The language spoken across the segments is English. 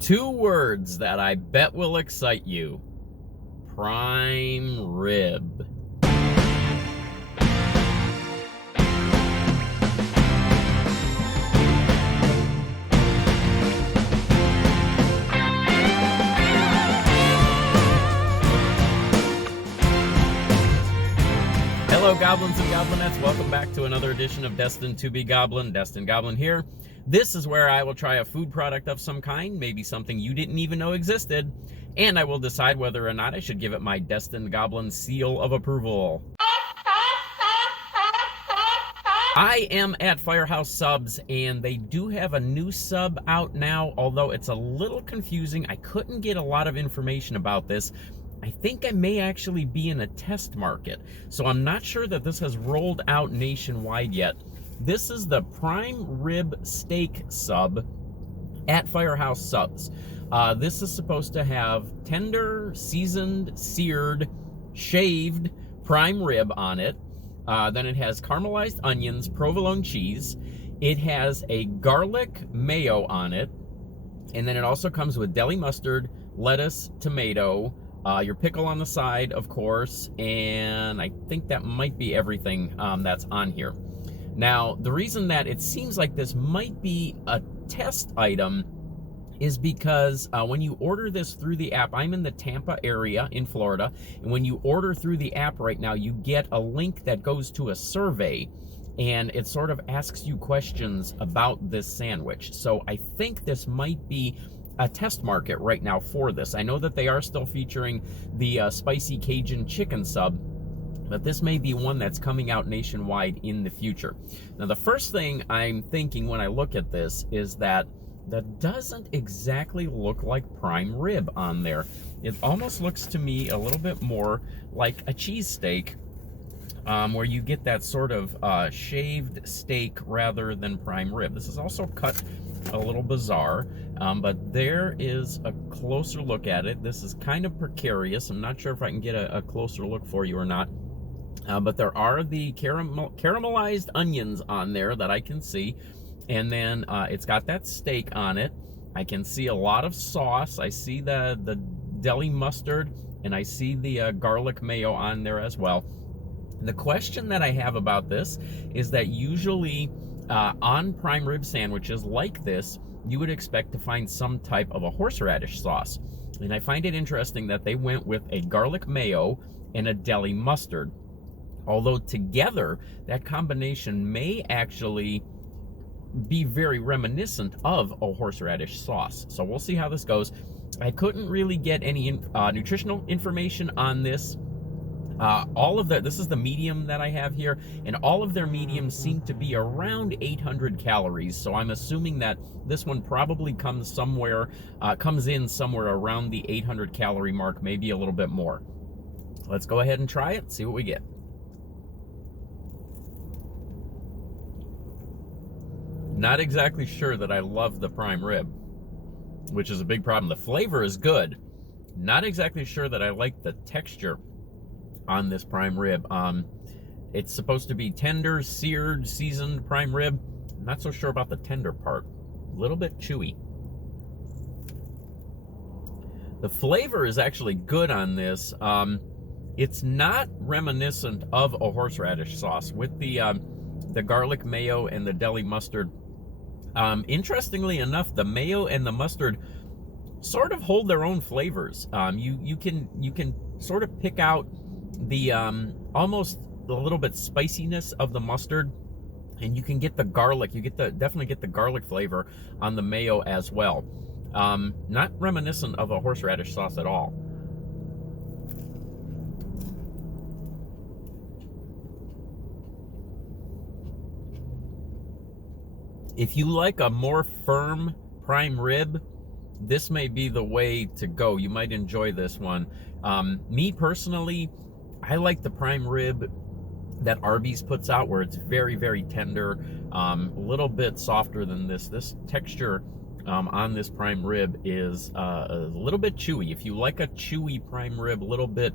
Two words that I bet will excite you. Prime rib. Hello, goblins and goblinettes. Welcome back to another edition of Destined to be Goblin. Destined Goblin here. This is where I will try a food product of some kind, maybe something you didn't even know existed, and I will decide whether or not I should give it my Destined Goblin seal of approval. I am at Firehouse Subs, and they do have a new sub out now, although it's a little confusing. I couldn't get a lot of information about this. I think I may actually be in a test market, so I'm not sure that this has rolled out nationwide yet. This is the prime rib steak sub at Firehouse Subs. This is supposed to have tender, seasoned, seared, shaved prime rib on it. Then it has caramelized onions, provolone cheese. It has a garlic mayo on it. And then it also comes with deli mustard, lettuce, tomato, your pickle on the side, of course, and I think that might be everything that's on here. Now, the reason that it seems like this might be a test item is because when you order this through the app, I'm in the Tampa area in Florida, and when you order through the app right now, you get a link that goes to a survey, and it sort of asks you questions about this sandwich. So I think this might be a test market right now for this. I know that they are still featuring the spicy Cajun chicken sub, but this may be one that's coming out nationwide in the future. Now, the first thing I'm thinking when I look at this is that doesn't exactly look like prime rib on there. It almost looks to me a little bit more like a cheesesteak, where you get that sort of shaved steak rather than prime rib. This is also cut a little bizarre, but there is a closer look at it. This is kind of precarious. I'm not sure if I can get a closer look for you or not. But there are the caramelized onions on there that I can see. And then it's got that steak on it. I can see a lot of sauce. I see the deli mustard, and I see the garlic mayo on there as well. The question that I have about this is that usually on prime rib sandwiches like this, you would expect to find some type of a horseradish sauce. And I find it interesting that they went with a garlic mayo and a deli mustard. Although together, that combination may actually be very reminiscent of a horseradish sauce. So we'll see how this goes. I couldn't really get any nutritional information on this. This is the medium that I have here, and all of their mediums seem to be around 800 calories. So I'm assuming that this one probably comes in somewhere around the 800 calorie mark, maybe a little bit more. Let's go ahead and try it, see what we get. Not exactly sure that I love the prime rib, which is a big problem. The flavor is good. Not exactly sure that I like the texture on this prime rib. It's supposed to be tender, seared, seasoned prime rib. I'm not so sure about the tender part. A little bit chewy. The flavor is actually good on this. It's not reminiscent of a horseradish sauce with the garlic mayo and the deli mustard. Interestingly enough, the mayo and the mustard sort of hold their own flavors. You can sort of pick out the almost a little bit spiciness of the mustard, and you can get the garlic. You definitely get the garlic flavor on the mayo as well. Not reminiscent of a horseradish sauce at all. If you like a more firm prime rib, this may be the way to go. You might enjoy this one. Me personally, I like the prime rib that Arby's puts out, where it's very, very tender, a little bit softer than this. This texture on this prime rib is a little bit chewy. If you like a chewy prime rib, a little bit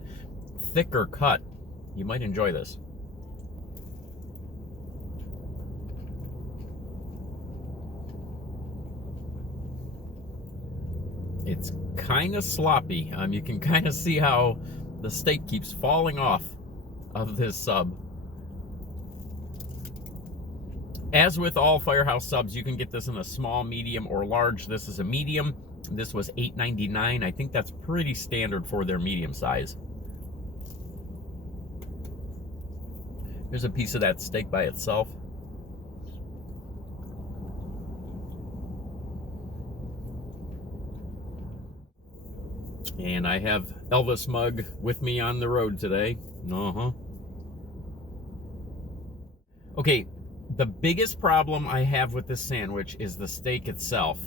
thicker cut, you might enjoy this. It's kind of sloppy. You can kind of see how the steak keeps falling off of this sub. As with all Firehouse subs, you can get this in a small, medium, or large. This is a medium. This was $8.99. I think that's pretty standard for their medium size. Here's a piece of that steak by itself. And I have Elvis mug with me on the road today. Okay, the biggest problem I have with this sandwich is the steak itself,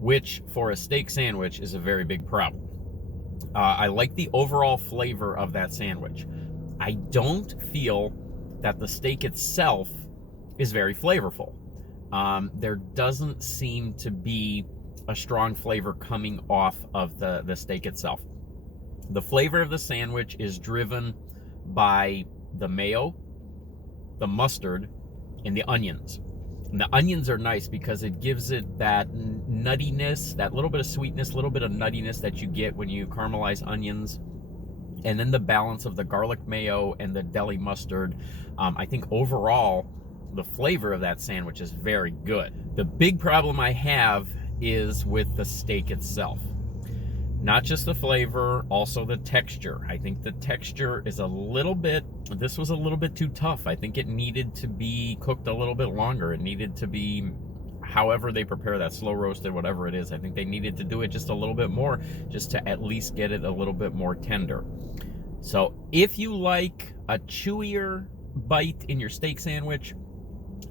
which for a steak sandwich is a very big problem. I like the overall flavor of that sandwich. I don't feel that the steak itself is very flavorful. There doesn't seem to be a strong flavor coming off of the steak itself. The flavor of the sandwich is driven by the mayo, the mustard, and the onions. And the onions are nice because it gives it that nuttiness, that little bit of sweetness, little bit of nuttiness that you get when you caramelize onions. And then the balance of the garlic mayo and the deli mustard. I think overall, the flavor of that sandwich is very good. The big problem I have is with the steak itself. Not just the flavor, also the texture. I think the texture is this was a little bit too tough. I think it needed to be cooked a little bit longer. It needed to be, however they prepare that, slow roasted, whatever it is. I think they needed to do it just a little bit more, just to at least get it a little bit more tender. So if you like a chewier bite in your steak sandwich,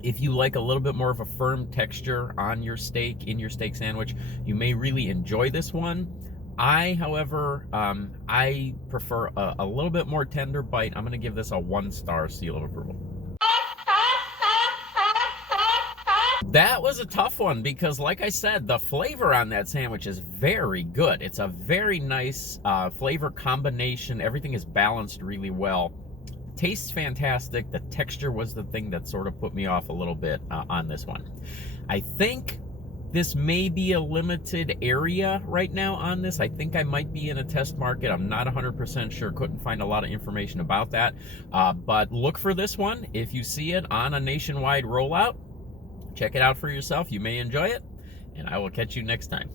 if you like a little bit more of a firm texture on your steak, in your steak sandwich, you may really enjoy this one. However, I prefer a little bit more tender bite. I'm going to give this a 1-star seal of approval. That was a tough one because, like I said, the flavor on that sandwich is very good. It's a very nice flavor combination. Everything is balanced really well. Tastes fantastic. The texture was the thing that sort of put me off a little bit on this one. I think this may be a limited area right now on this. I think I might be in a test market. I'm not 100% sure. Couldn't find a lot of information about that. But look for this one. If you see it on a nationwide rollout, check it out for yourself. You may enjoy it, and I will catch you next time.